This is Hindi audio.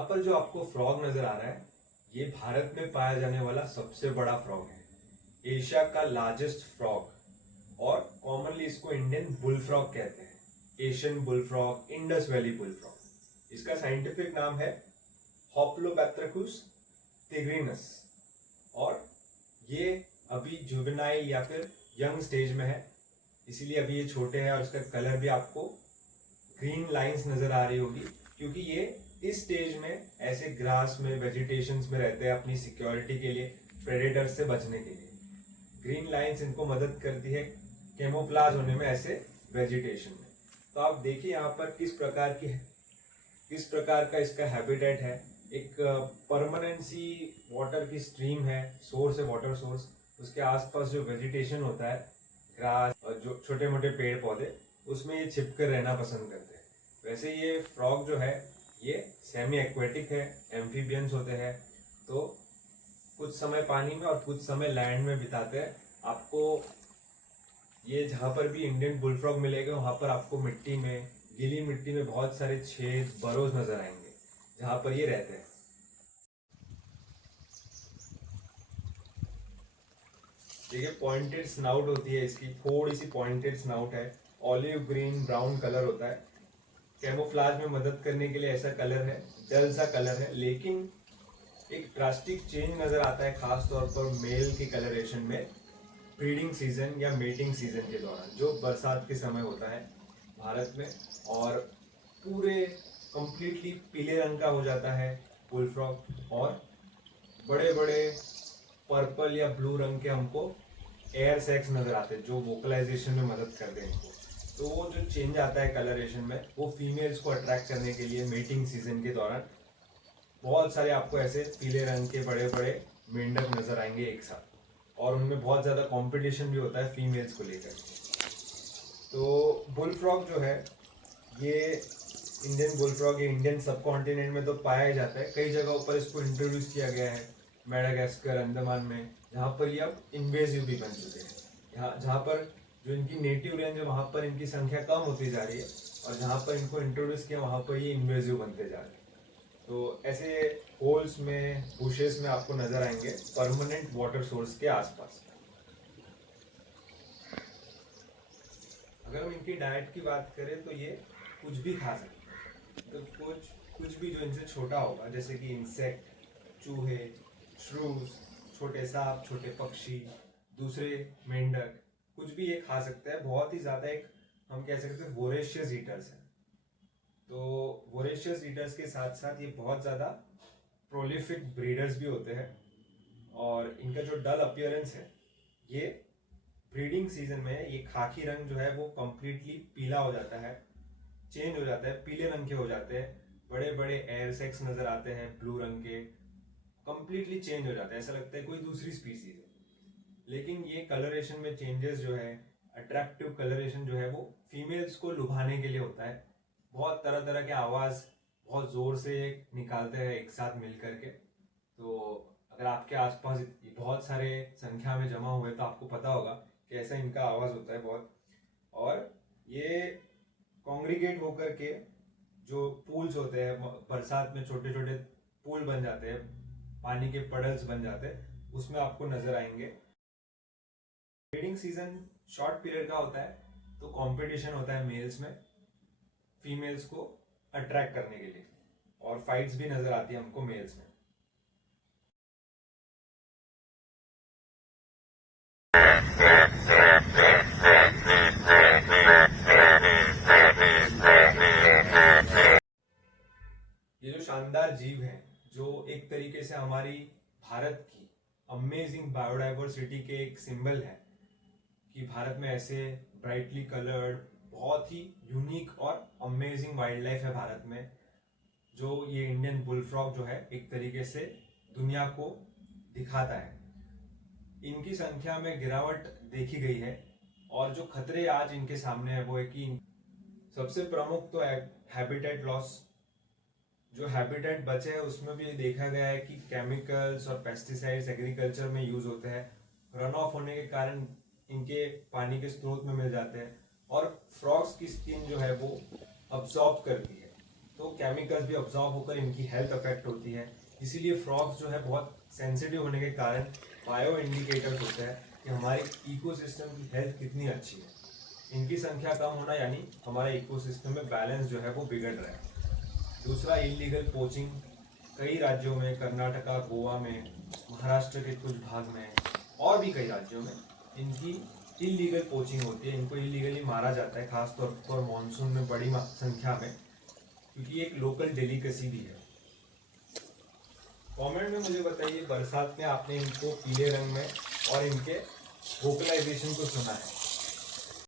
यहाँ पर जो आपको फ्रॉग नजर आ रहा है, ये भारत में पाया जाने वाला सबसे बड़ा फ्रॉग है, एशिया का लार्जेस्ट फ्रॉग। और कॉमनली इसको इंडियन बुल फ्रॉग कहते हैं, Asian bull frog, Indus valley bull frog. इसका साइंटिफिक नाम है होप्लोपैथ्रकुस टिग्रिनस। और ये अभी जुवेनाइल या फिर यंग स्टेज में है, इसीलिए अभी ये छोटे हैं। और इसका कलर भी आपको ग्रीन लाइंस नजर आ रही होगी, क्योंकि ये इस स्टेज में ऐसे ग्रास में, वेजिटेशंस में रहते हैं अपनी सिक्योरिटी के लिए, प्रेडेटर्स से बचने के लिए। ग्रीन लाइंस इनको मदद करती है कैमोफ्लाज होने में ऐसे वेजिटेशन में। तो आप देखिए यहाँ पर किस प्रकार का इसका हैबिटेट है। एक परमानेंट सी वाटर की स्ट्रीम है, सोर्स है, वाटर सोर्स। उसके आसपास जो वेजिटेशन होता है, ग्रास और जो छोटे मोटे पेड़ पौधे, उसमें ये छिपकर रहना पसंद करते हैं। वैसे ये फ्रॉग जो है ये सेमी एक्वेटिक है, एम्फीबियंस होते हैं। तो कुछ समय पानी में और कुछ समय लैंड में बिताते हैं। आपको ये जहाँ पर भी इंडियन बुल फ्रॉग मिलेगा, वहाँ पर आपको मिट्टी में, गीली मिट्टी में बहुत सारे छेद, बरोज नजर आएंगे जहाँ पर ये रहते हैं। देखिए पॉइंटेड स्नाउट होती है इसकी, थोड़ी सी पॉइंटेड स्नाउट है, ऑलिव ग्रीन ब्राउन कलर होता है। कैमोफ्लाज में मदद करने के लिए ऐसा कलर है, डल सा कलर है। लेकिन एक ड्रास्टिक चेंज नजर आता है खास तौर पर मेल की कलरेशन में ब्रीडिंग सीजन या मेटिंग सीजन के दौरान, जो बरसात के समय होता है भारत में। और पूरे कंप्लीटली पीले रंग का हो जाता है बुल फ्रॉग, और बड़े बड़े पर्पल या ब्लू रंग के हमको एयर सैक्स नजर आते हैं, जो वोकलाइजेशन में मदद करते हैं इनको। तो वो जो चेंज आता है कलरेशन में, वो फीमेल्स को अट्रैक्ट करने के लिए मेटिंग सीजन के दौरान बहुत सारे आपको ऐसे पीले रंग के बड़े बड़े मेंढक नजर आएंगे एक साथ। और उनमें बहुत ज्यादा कंपटीशन भी होता है फीमेल्स को लेकर। तो बुल फ्रॉग जो है ये इंडियन बुल फ्रॉग, ये इंडियन सब कॉन्टिनेंट में तो पाया ही जाता है। कई जगहों पर इसको इंट्रोड्यूस किया गया है, मेडागास्कर, अंडमान में, जहाँ पर ये अब इन्वेजिव भी बन चुके हैं। यहाँ जहाँ पर जो इनकी नेटिव रेंज है वहाँ पर इनकी संख्या कम होती जा रही है, और जहाँ पर इनको इंट्रोड्यूस किया वहाँ पर ये इन्वेजिव बनते जा रहे हैं। तो ऐसे होल्स में, बुशेस में आपको नजर आएंगे परमानेंट वाटर सोर्स के आसपास। अगर हम इनकी डाइट की बात करें तो ये कुछ भी खा सकते हैं। तो कुछ भी जो इनसे छोटा होगा, जैसे कि इंसेक्ट, चूहे, श्रूज, छोटे सांप, छोटे पक्षी, दूसरे मेंढक, कुछ भी ये खा सकता है। बहुत ही ज्यादा एक, हम कह सकते हैं, वोरेशियस ईटर्स है। तो वोरेशियस ईटर्स के साथ साथ ये बहुत ज्यादा प्रोलिफिक ब्रीडर्स भी होते हैं। और इनका जो डल अपीयरेंस है, ये ब्रीडिंग सीजन में ये खाकी रंग जो है वो कंप्लीटली पीला हो जाता है, चेंज हो जाता है, पीले रंग के हो जाते हैं। बड़े बड़े एयर सेक्स नजर आते हैं ब्लू रंग के, कंप्लीटली चेंज हो जाता है, ऐसा लगता है कोई दूसरी स्पीसीज है। लेकिन ये कलरेशन में चेंजेस जो है, अट्रैक्टिव कलरेशन जो है, वो फीमेल्स को लुभाने के लिए होता है। बहुत तरह तरह के आवाज बहुत जोर से निकालते हैं एक साथ मिल करके। तो अगर आपके आसपास बहुत सारे संख्या में जमा हुए तो आपको पता होगा कि ऐसा इनका आवाज होता है बहुत। और ये कॉन्ग्रीगेट होकर के जो पूल्स होते हैं, बरसात में छोटे छोटे पूल बन जाते हैं, पानी के पडल्स बन जाते हैं, उसमें आपको नजर आएंगे। ब्रीडिंग सीजन शॉर्ट पीरियड का होता है, तो कंपटीशन होता है मेल्स में फीमेल्स को अट्रैक्ट करने के लिए, और फाइट्स भी नजर आती है हमको मेल्स में। ये जो शानदार जीव है, जो एक तरीके से हमारी भारत की अमेजिंग बायोडाइवर्सिटी के एक सिंबल है, कि भारत में ऐसे ब्राइटली कलर्ड, बहुत ही यूनिक और अमेजिंग वाइल्ड लाइफ है भारत में, जो ये इंडियन बुल फ्रॉग जो है एक तरीके से दुनिया को दिखाता है। इनकी संख्या में गिरावट देखी गई है, और जो खतरे आज इनके सामने है वो है कि सबसे प्रमुख तो हैबिटेट लॉस। जो हैबिटेट बचे हैं उसमें भी देखा गया है कि केमिकल्स और पेस्टिसाइड्स एग्रीकल्चर में यूज होते हैं, रन ऑफ होने के कारण इनके पानी के स्रोत में मिल जाते हैं, और फ्रॉग्स की स्किन जो है वो अब्सॉर्ब करती है। तो केमिकल्स भी ऑब्जॉर्व होकर इनकी हेल्थ अफेक्ट होती है। इसीलिए फ्रॉग्स जो है बहुत सेंसिटिव होने के कारण बायो इंडिकेटर्स होते हैं कि हमारे इकोसिस्टम की हेल्थ कितनी अच्छी है। इनकी संख्या कम होना यानी हमारे इकोसिस्टम में बैलेंस जो है वो बिगड़ रहा है। दूसरा, इलीगल पोचिंग। कई राज्यों में, कर्नाटका, गोवा में, महाराष्ट्र के कुछ भाग में और भी कई राज्यों में इनकी इलीगल पोचिंग होती है। इनको इलीगली मारा जाता है, खासतौर पर मानसून में बड़ी संख्या में, क्योंकि एक लोकल डेलिकेसी भी है। कमेंट में मुझे बताइए, बरसात में आपने इनको पीले रंग में और इनके वोकलाइजेशन को सुना है?